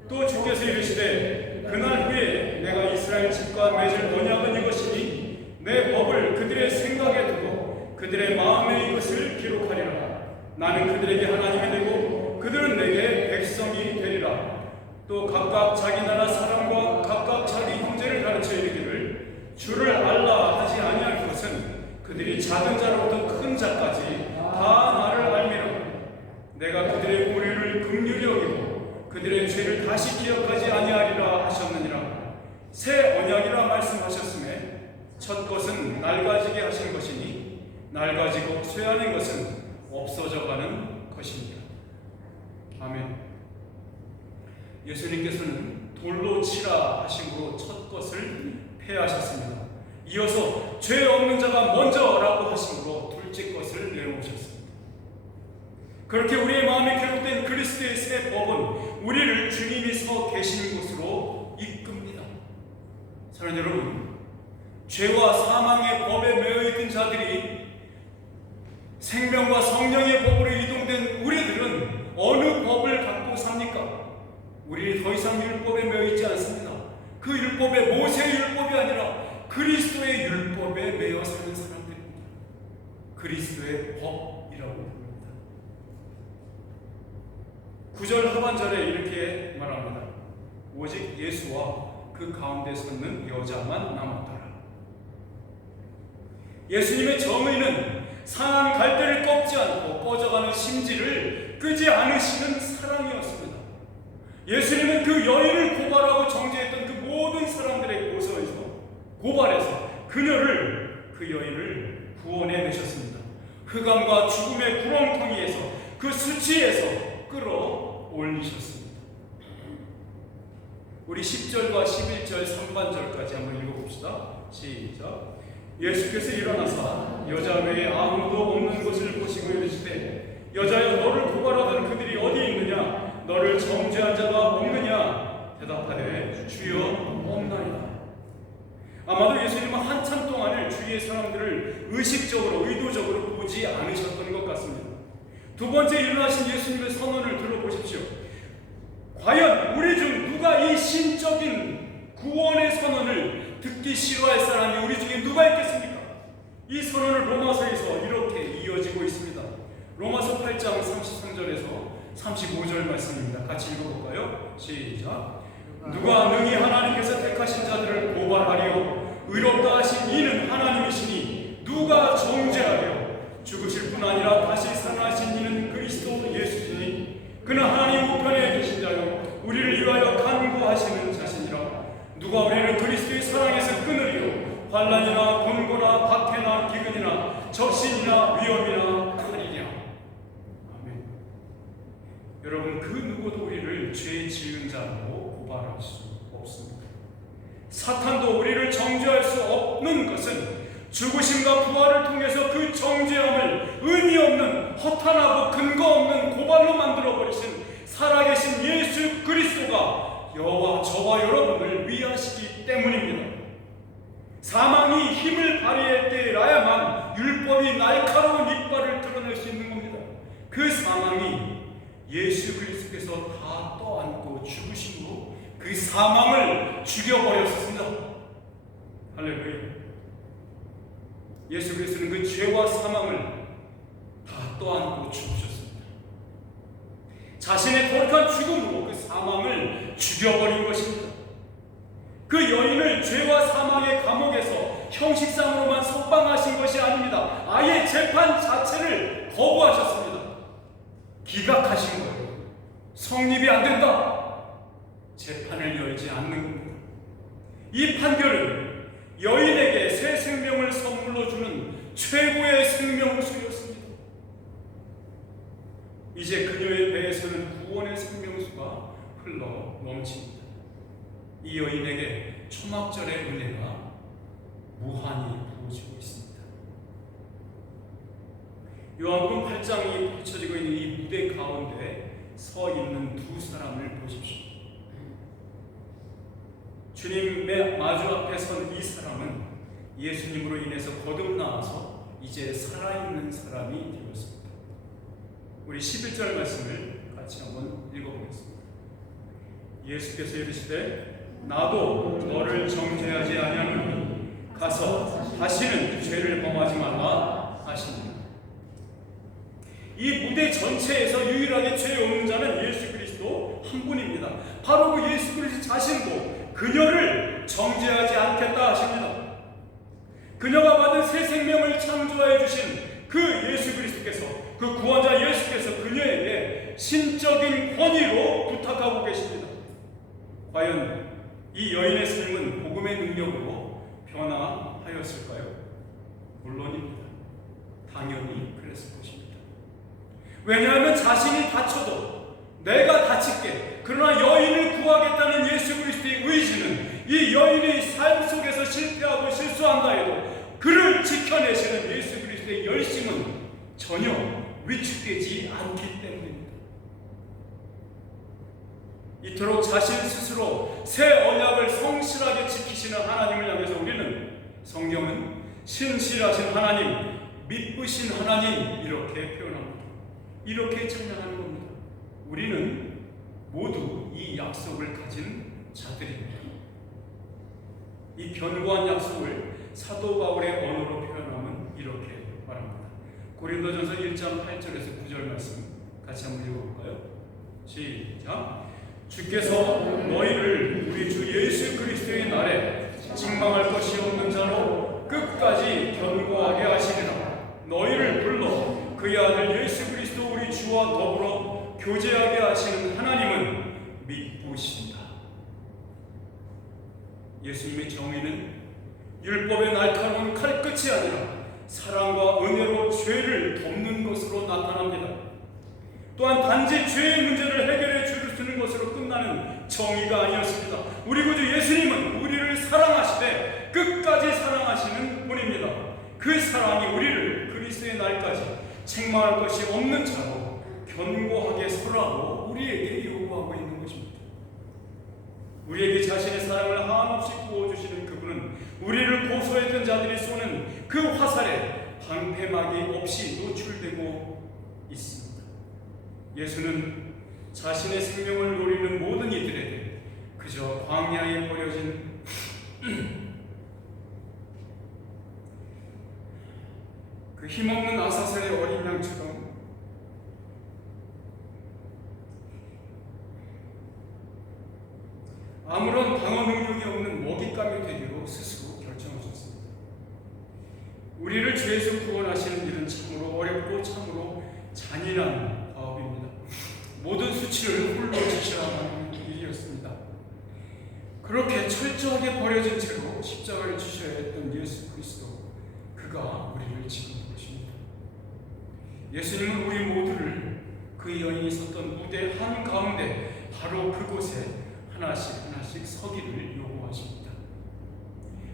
또 주께서 이르시되 그날 후에 내가 이스라엘 집과 맺을 언약은 이것이니 내 법을 그들의 생각에 두고 그들의 마음에 이것을 기록하리라. 나는 그들에게 하나님이 되고 그들은 내게 백성이 되리라. 또 각각 자기 나라 사람과 각각 자기 형제를 가르쳐 이르기를 주를 알라 하지 아니할 것은 그들이 작은 자로부터 큰 자까지 다 나를 알미라. 내가 그들의 고뇌를 긍휼히 여기고 그들의 죄를 다시 기억하지 아니하리라 하셨느니라. 새 언약이라 말씀하셨음에 첫 것은 낡아지게 하신 것이니 낡아지고 쇠하는 것은 없어져가는 것입니다. 아멘. 예수님께서는 돌로 치라 하심으로 첫 것을 폐하셨습니다. 이어서 죄 없는 자가 먼저라고 하심으로 둘째 것을 내놓으셨습니다. 그렇게 우리의 마음에 기록된 그리스도의 새 법은 우리를 주님이 서 계신 곳으로 이끕니다. 사랑하는 여러분, 죄와 사망의 법에 매여있던 자들이 생명과 성령의 법으로 이동된 우리들은 어느 법을 갖고 삽니까? 우리 더 이상 율법에 매여있지 않습니다. 그 율법에 모세의 율법이 아니라 그리스도의 율법에 매여 사는 사람들입니다. 그리스도의 법이라고 부릅니다. 9절 하반절에 이렇게 말합니다. 오직 예수와 그 가운데 섰는 여자만 남았더라. 예수님의 정의는 상한 갈대를 꺾지 않고 꺼져가는 심지를 끄지 않으시는 사랑이었습니다. 예수님은 그 여인을 고발하고 정죄했던 그 모든 사람들의 고발해서 그녀를, 그 여인을 구원해내셨습니다. 흑암과 죽음의 구렁텅이에서, 그 수치에서 끌어올리셨습니다. 우리 10절과 11절 상반절까지 한번 읽어봅시다. 시작. 예수께서 일어나사 여자 외에 아무도 없는 것을 보시고 이르시되 여자여 너를 고발하던 그들이 어디 있느냐? 너를 정죄한 자가 없느냐? 대답하되 주여 없나이다. 아마도 예수님은 한참 동안을 주위의 사람들을 의식적으로 의도적으로 보지 않으셨던 것 같습니다. 두 번째 일어나신 예수님의 선언을 들어보십시오. 과연 우리 중 누가 이 신적인 구원의 선언을 듣기 싫어할 사람이 우리 중에 누가 있겠습니까? 이 선언을 로마서에서 이렇게 이어지고 있습니다. 로마서 8장 33절에서 35절 말씀입니다. 같이 읽어볼까요? 시작. 누가 능히 하나님께서 택하신 자들을 고발하리요? 의롭다 하신 이는 하나님이시니 누가 정죄하리요? 죽으실 뿐 아니라 다시 살아나신 이는 그리스도 예수시니 그는 하나님 우편에 계신 자요 우리를 위하여 간구하시는 자신이라. 누가 우리를 그리스도의 사랑에서 끊으리요? 환난이나 곤고나 박해나 기근이나 적신이나 위험이나 칼이냐. 아멘. 여러분, 그 누구도 우리를 죄 지은 자로 고발할 수 없습니다. 사탄도 우리를 정죄할 수 없는 것은 죽으심과 부활을 통해서 그 정죄함을 의미 없는 허탄하고 근거 없는 고발로 만들어버리신 살아계신 예수 그리스도가 저와 여러분을 위하시기 때문입니다. 사망이 힘을 발휘할 때라야만 율법이 날카로운 이빨을 드러낼 수 있는 겁니다. 그 사망이 예수 그리스도께서 다 떠안고 죽으심으로 그 사망을 죽여버렸습니다. 할렐루야. 예수 그리스도는 그 죄와 사망을 다 떠안고 죽으셨습니다. 자신의 거룩한 죽음으로 그 사망을 죽여버린 것입니다. 그 여인을 죄와 사망의 감옥에서 형식상으로만 석방하신 것이 아닙니다. 아예 재판 자체를 거부하셨습니다. 기각하신 거예요. 성립이 안 된다. 재판을 열지 않는 겁니다. 이 판결은 여인에게 새 생명을 선물로 주는 최고의 생명수였습니다. 이제 그녀의 배에서는 구원의 생명수가 흘러 넘칩니다. 이 여인에게 초막절의 은혜가 무한히 부어지고 있습니다. 요한복음 8장이 펼쳐지고 있는 이 무대 가운데 서 있는 두 사람을 보십시오. 주님의 마주 앞에 선 이 사람은 예수님으로 인해서 거듭나와서 이제 살아있는 사람이 되었습니다. 우리 11절 말씀을 같이 한번 읽어보겠습니다. 예수께서 이르시되 나도 너를 정죄하지 아니하노니 가서 다시는 죄를 범하지 말라 하시니라. 이 무대 전체에서 유일하게 죄 없는 자는 예수 그리스도 한 분입니다. 바로 그 예수 그리스도 자신도 그녀를 정죄하지 않겠다 하십니다. 그녀가 받은 새 생명을 창조해 주신 그 예수 그리스도께서, 그 구원자 예수께서 그녀에게 신적인 권위로 부탁하고 계십니다. 과연 이 여인의 삶은 복음의 능력으로 변화하였을까요? 물론입니다. 당연히 그랬을 것입니다. 왜냐하면 자신이 다쳐도 내가 다칠게, 그러나 여인을 구하겠다는 예수 그리스도의 의지는 이 여인의 삶 속에서 실패하고 실수한다 해도 그를 지켜내시는 예수 그리스도의 열심은 전혀 위축되지 않기 때문입니다. 이토록 자신 스스로 새 언약을 성실하게 지키시는 하나님을 향해서 우리는 성경은 신실하신 하나님, 미쁘신 하나님 이렇게 표현합니다. 이렇게 찬양하는 겁니다. 우리는 모두 이 약속을 가진 자들입니다. 이 견고한 약속을 사도 바울의 언어로 표현하면 이렇게 말합니다. 고린도전서 1장 8절에서 9절 말씀 같이 한번 읽어볼까요? 시작. 주께서 너희를 우리 주 예수 그리스도의 날에 책망할 것이 없는 자로 끝까지 견고하게 하시리라. 너희를 불러 그의 아들 예수 그리스도 우리 주와 더불어 교제하게 하시는 하나님은 미쁘신다. 예수님의 정의는 율법의 날카로운 칼끝이 아니라 사랑과 은혜로 죄를 덮는 것으로 나타납니다. 또한 단지 죄의 문제를 해결해 주는 것으로 끝나는 정의가 아니었습니다. 우리 구주 예수님은 우리를 사랑하시되 끝까지 사랑하시는 분입니다. 그 사랑이 우리를 그리스도의 날까지 책망할 것이 없는 자로 견고하게 서라고 우리에게 요구하고 있는 것입니다. 우리에게 자신의 사랑을 한없이 부어주시는 그분은 우리를 고소했던 자들이 쏘는 그 화살에 방패막이 없이 노출되고 있습니다. 예수는 자신의 생명을 노리는 모든 이들에게 그저 광야에 버려진 그 힘없는 아사셀의 어린 양처럼 아무런 방어 능력이 없는 먹잇감이 되기로 스스로 결정하셨습니다. 우리를 죄에서 구원하시는 일은 참으로 어렵고 참으로 잔인한 과업입니다. 모든 수치를 홀로 지셔야 하는 일이었습니다. 그렇게 철저하게 버려진 채로 십자가를 지셔야 했던 예수 그리스도, 그가 우리를 지금 부르십니다. 예수님은 우리 모두를 그 여인이 섰던 무대 한가운데 바로 그곳에 하나씩 서기를 요구하십니다.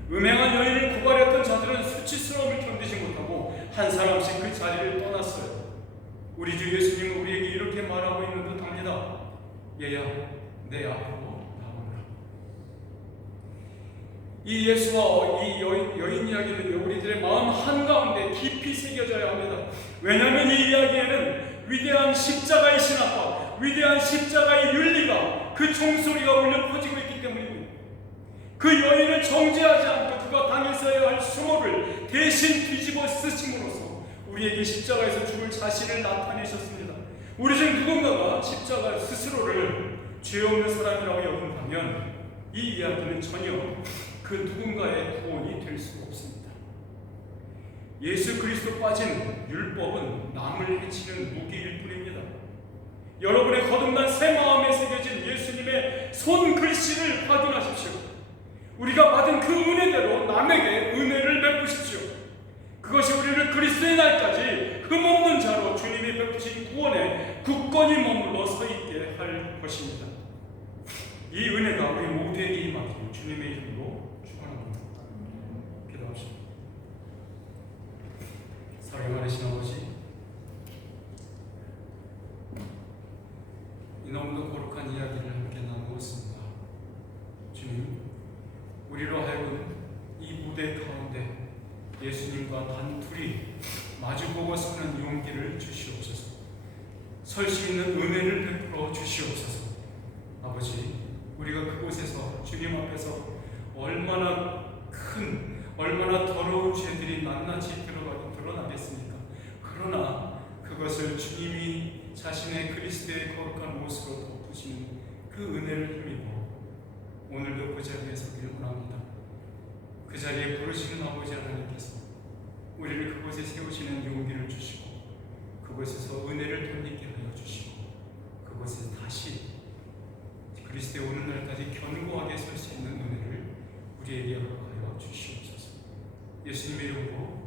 음행한 여인을 고발했던 자들은 수치스러움을 견디지 못하고 한 사람씩 그 자리를 떠났어요. 우리 주 예수님은 우리에게 이렇게 말하고 있는 듯합니다. 얘야, 내 앞으로 나오라. 이 예수와 이 여인 이야기는 우리들의 마음 한가운데 깊이 새겨져야 합니다. 왜냐하면 이 이야기에는 위대한 십자가의 신학과 위대한 십자가의 윤리가, 그 총소리가 울려 퍼지고 있기 때문입니다. 그 여인을 정죄하지 않고 그가 당했어야 할 수모를 대신 뒤집어 쓰심으로써 우리에게 십자가에서 죽을 자신을 나타내셨습니다. 우리 중 누군가가 십자가 스스로를 죄 없는 사람이라고 여긴다면 이 이야기는 전혀 그 누군가의 구원이 될 수가 없습니다. 예수 그리스도 빠진 율법은 남을 해치는 무기일 뿐입니다. 여러분의 거듭난 새 마음에 새겨진 예수님의 손글씨를 확인하십시오. 우리가 받은 그 은혜대로 남에게 은혜를 베푸십시오. 그것이 우리를 그리스도의 날까지 흠없는 자로 주님이 베푸신 구원에 굳건히 머물러 서 있게 할 것입니다. 이 은혜가 우리 모두에게 임하기를 주님의 이름으로 축원합니다. 기도합시다. 사랑이 많으신 아버지, 이 너무도 거룩한 이야기를 함께 나누었습니다. 주님, 우리로 하여금 이 무대 가운데 예수님과 단둘이 마주보고 서는 용기를 주시옵소서. 설 수 있는 은혜를 베풀어 주시옵소서. 아버지, 우리가 그곳에서 주님 앞에서 얼마나 큰, 얼마나 더러운 죄들이 낱낱이 드러나겠습니까? 그러나 그것을 주님이 자신의 그리스도의 거룩한 모습으로 덮으시는 그 은혜를 힘입어 오늘도 그 자리에 서기를 원합니다. 그 자리에 부르시는 아버지 하나님께서 우리를 그곳에 세우시는 용기를 주시고 그곳에서 은혜를 덧입게 하여 주시고 그곳에 다시 그리스도의 오는 날까지 견고하게 설 수 있는 은혜를 우리에게 허락하여 주시옵소서. 예수님의 이름으로